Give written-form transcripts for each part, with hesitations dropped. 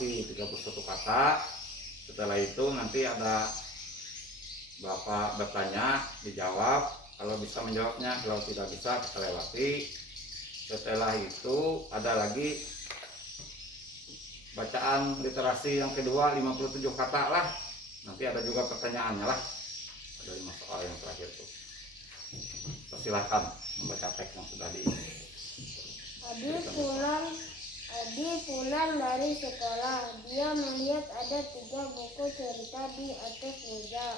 literasi 31 kata. Setelah itu nanti ada Bapak bertanya, dijawab. Kalau bisa menjawabnya, kalau tidak bisa kita lewati. Setelah itu ada lagi bacaan literasi yang kedua 57 kata lah. Nanti ada juga pertanyaannya lah. Ada 5 soal yang terakhir tuh. Silahkan membaca teks yang sudah di. Adi pulang dari sekolah. Dia melihat ada 3 buku cerita di atas meja.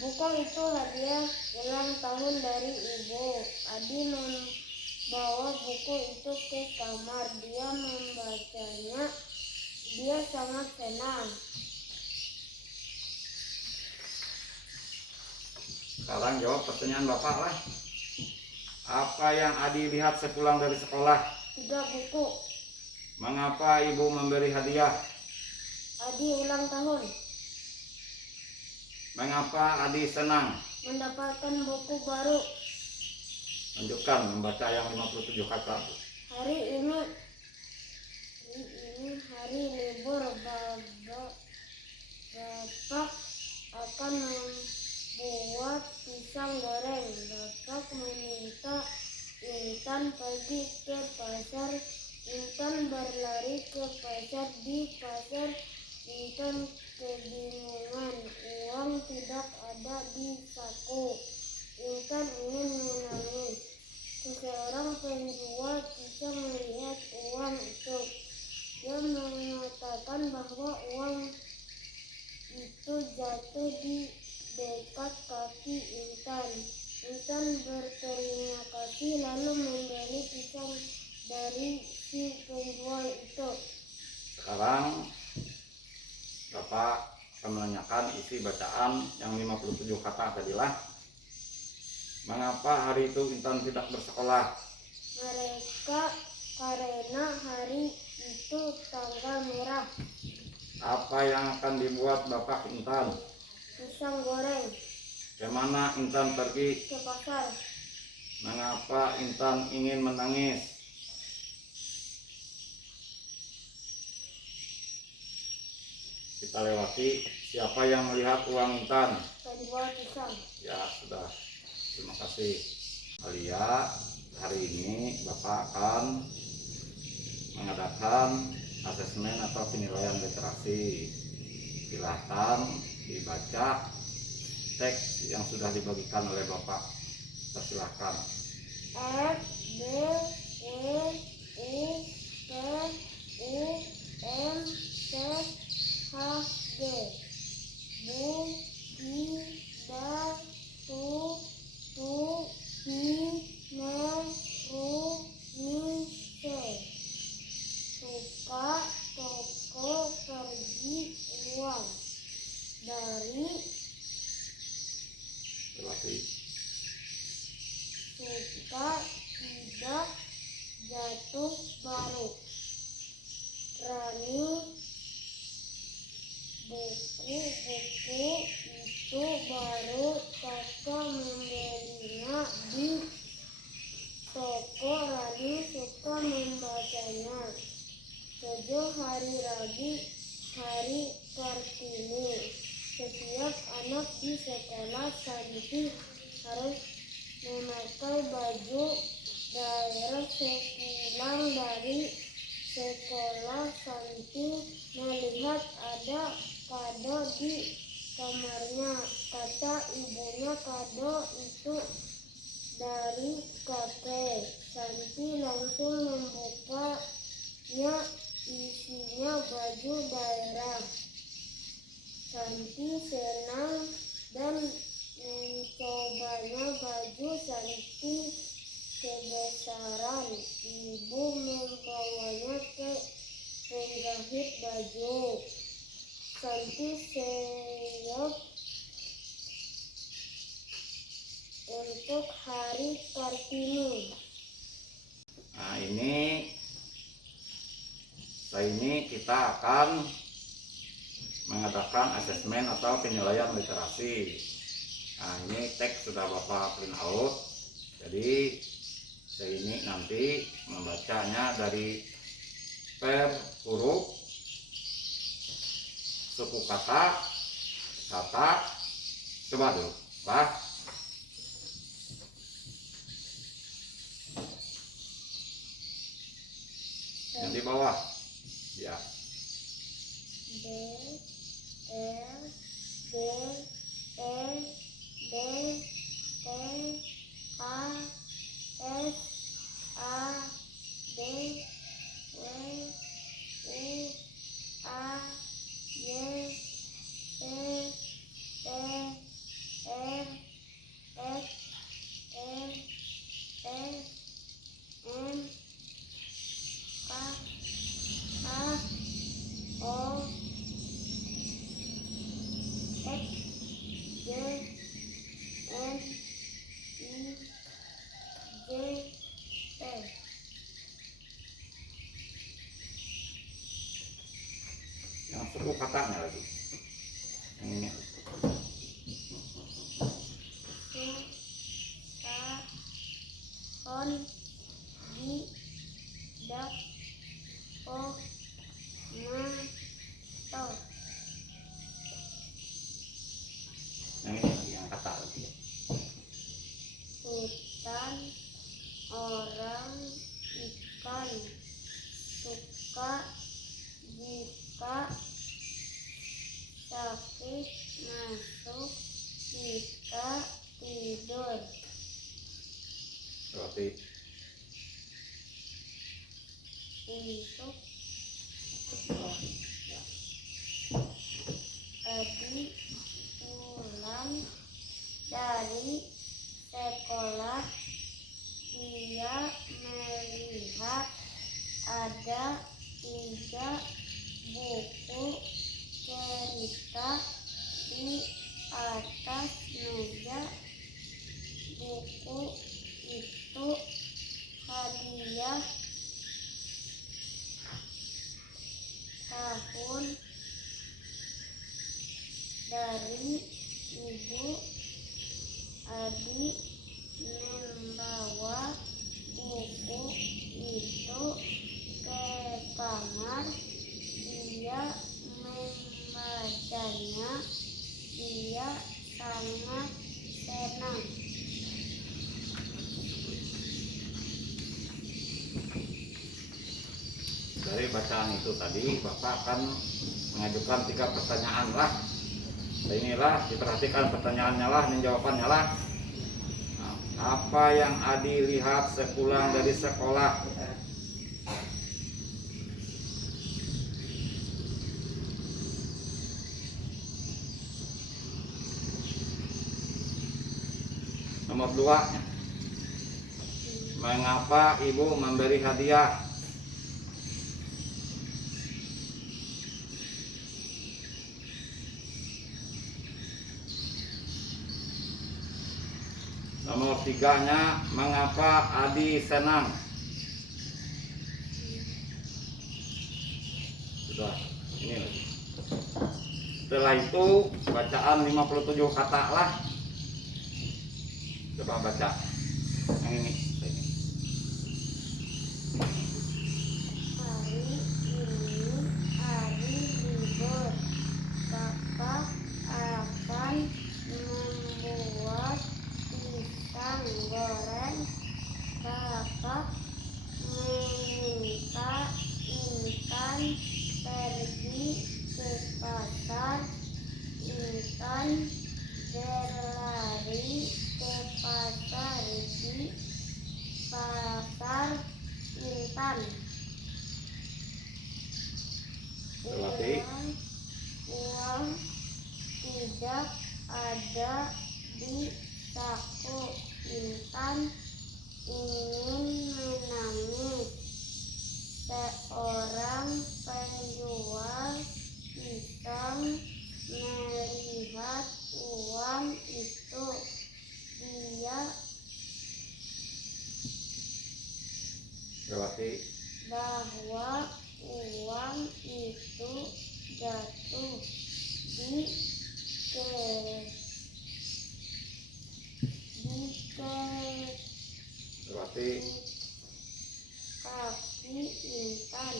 Buku itu hadiah ulang tahun dari ibu. Adi membawa buku itu ke kamar. Dia membacanya. Dia sangat senang. Sekarang jawab pertanyaan Bapak lah. Apa yang Adi lihat sepulang dari sekolah? 3 buku. Mengapa ibu memberi hadiah? Adi ulang tahun. Mengapa Adi senang? Mendapatkan buku baru. Lanjutkan membaca yang 57 kata. Hari ini hari libur. Bapak akan membuat pisang goreng. Bapak meminta Intan pergi ke pasar. Intan berlari ke pasar. Di pasar Intan kebingungan. Uang tidak ada di saku. Intan ingin menangis. Seseorang penjual pisang melihat uang itu. Dia mengatakan bahwa uang itu jatuh di dekat kaki Intan. Intan berterima kasih lalu membeli pisang dari si penjual itu. Sekarang Bapak akan menanyakan isi bacaan yang 57 kata tadilah. Mengapa hari itu Intan tidak bersekolah? Karena hari itu tanggal merah. Apa yang akan dibuat Bapak Intan? Pisang goreng. Kemana Intan pergi? Ke pasar. Mengapa Intan ingin menangis? Kita lewati. Siapa yang melihat uang Intan? Penjual pisang. Ya sudah. Terima kasih. Alia, hari ini Bapak akan mengadakan asesmen atau penilaian literasi. Silahkan dibaca teks yang sudah dibagikan oleh Bapak. Silahkan. F B E U T U M C H G Bu Ki Da Tu Tu Pi Ne Ru Ni Se Suka toko pergi uang dari Lewati. suka tidak jatuh baru. Rani buku-buku itu baru kakak membelinya di toko. Rani suka membacanya. 7 hari Rabu hari Kartini. Setiap anak di sekolah Santi harus memakai baju daerah. Sepulang dari sekolah Santi melihat ada kado di kamarnya. Kata ibunya kado itu dari kakek. Santi langsung membukanya. Isinya baju daerah. Santi senang dan mencobanya baju Santi kebesaran. Ibu membawanya ke penjahit baju. Santi siap untuk hari Kartini. Nah ini kita akan mengadakan asesmen atau penilaian literasi. Nah ini teks sudah Bapak print out. Jadi saya ini nanti membacanya dari per huruf suku kata coba dulu Pak. Yang di bawah ya. B L D E D T A S A D W U A Y P T R F E T M K A O X Y N I J P. Yang suku katanya lagi. Yang ini. Su Ka Kon Di Dak Po Ma To. Yang ini lagi, yang kata lagi. Hutan, orang, ikan, suka, jika, sakit, masuk, kita, tidur. Berarti Untuk oh, ya. Adi pulang dari sekolah, dia melihat ada 3 buku cerita di atas meja. Buku itu hadiah tahun dari ibu. Adi membawa buku itu ke kamar. Dia membacanya. Dia sangat senang. Dari bacaan itu tadi Bapak akan mengajukan 3 pertanyaan lah. Dan inilah diperhatikan pertanyaannya lah dan jawabannya lah. Nah, apa yang Adi lihat sepulang dari sekolah? Nomor 2, mengapa ibu memberi hadiah? Nomor 3-nya, mengapa Adi senang? Sudah, ini lagi. Setelah itu bacaan 57 kata lah. Coba baca yang ini. Hari ini hari libur. Kakak akan membuat pisang goreng. Kakak meminta Intan pergi ke pasar. Intan berlari ke pasar. Di pasar Intan Berarti uang tidak ada di saku. Intan ingin menangis. Seorang penjual pisang melihat uang itu. Dia berarti bahwa uang itu jatuh di ke di ke berarti kaki Intan.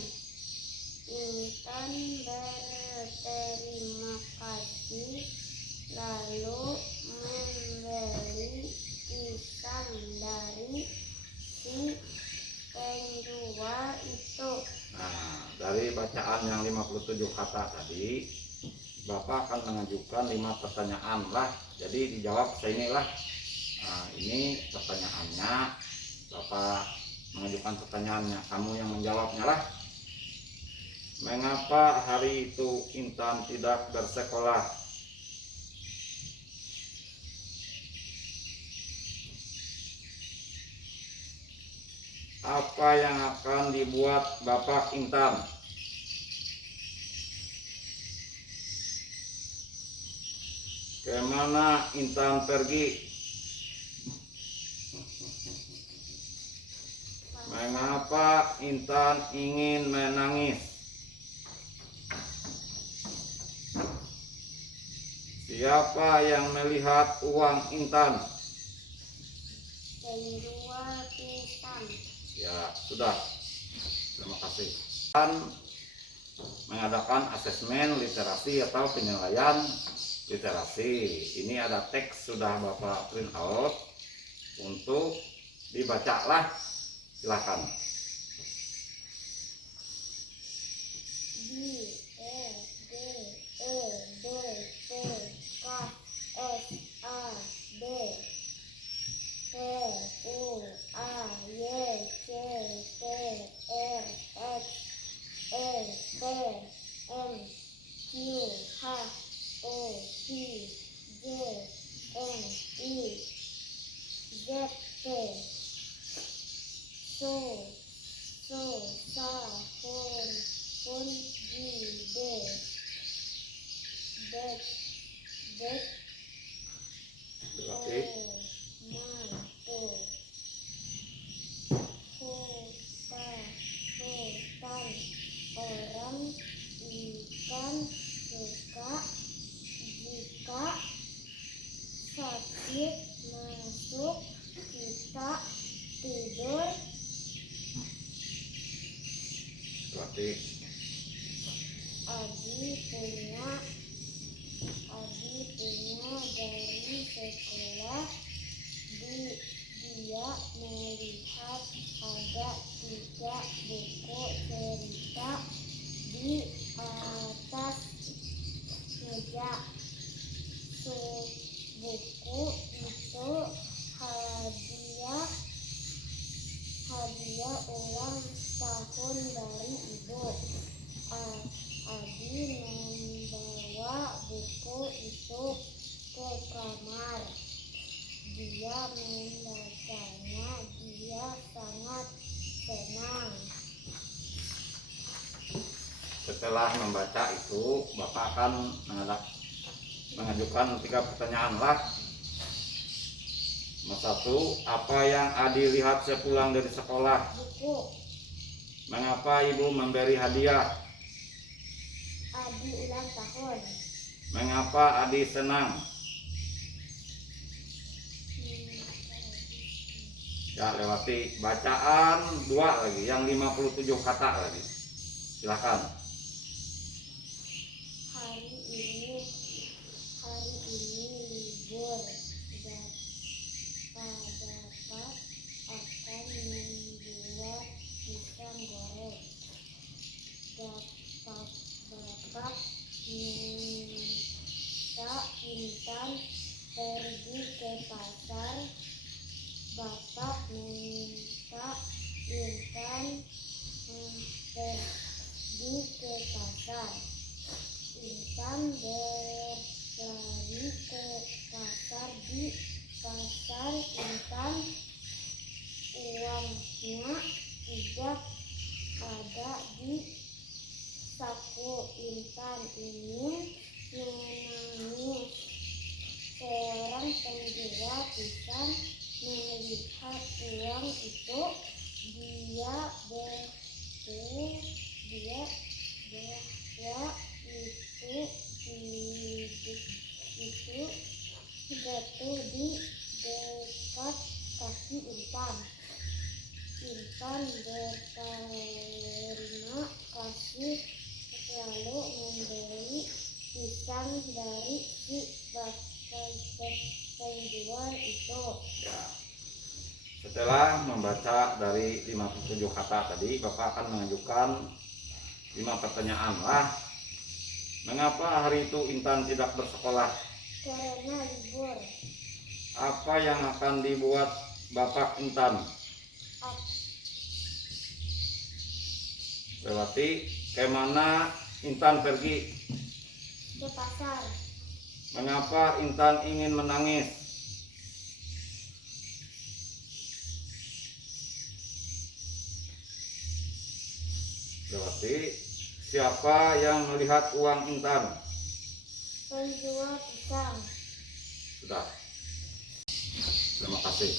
Intan berterima 57 kata tadi, Bapak akan mengajukan 5 pertanyaan lah. Jadi dijawab seinilah. Nah, ini pertanyaannya. Bapak mengajukan pertanyaannya, kamu yang menjawabnya lah. Mengapa hari itu Intan tidak bersekolah? Apa yang akan dibuat Bapak Intan? Kemana Intan pergi? Mengapa Intan ingin menangis? Siapa yang melihat uang Intan? Penjual pisang. Ya, sudah. Terima kasih. Dan mengadakan asesmen literasi atau penilaian literasi. Ini ada teks sudah Bapak print out untuk dibacalah. Silakan. D E D E D T K S A D P U A Y C T R X E P M Q H O P J N I Z P So Sa Hun Ji De Det Det Berarti Mantu Hutan Orang Ikan Suka Jika Sakit Masuk Kita Tidur. berarti Adi punya dari sekolah. Dia melihat ada 3 buku cerita di atas meja. Buku itu hadiah ulang tahun dari ibu. Adi membawa buku itu ke kamar. Dia membacanya. Dia sangat senang. setelah membaca itu Bapak akan mengajukan 3 pertanyaan lah. Nomor 1, apa yang Adi lihat sepulang dari sekolah? Buku. Mengapa ibu memberi hadiah? Adi ulang tahun. Mengapa Adi senang? Ya, lewati bacaan 2 lagi, yang 57 kata lagi. Silakan. Hari ini libur. Bapak akan membuat pisang goreng. Bapak minta Intan pergi ke pasar. Bapak minta Intan pergi ke pasar. Intan berlari ke pasar. Di pasar Intan uangnya tidak ada di saku. Intan ingin menangis. Seorang penjual pisang melihat uang itu. Dia itu jatuh di dekat kaki Intan. Intan berterima kasih lalu membeli pisang dari si penjual itu. Ya. Setelah membaca dari 57 kata tadi, Bapak akan mengajukan 5 pertanyaan lah. Mengapa hari itu Intan tidak bersekolah? Karena libur. Apa yang akan dibuat Bapak Intan? Lewati. Kemana Intan pergi? Ke pasar. Mengapa Intan ingin menangis? Lewati. Siapa yang melihat uang Intan? Penjual pisang. Sudah. Terima kasih.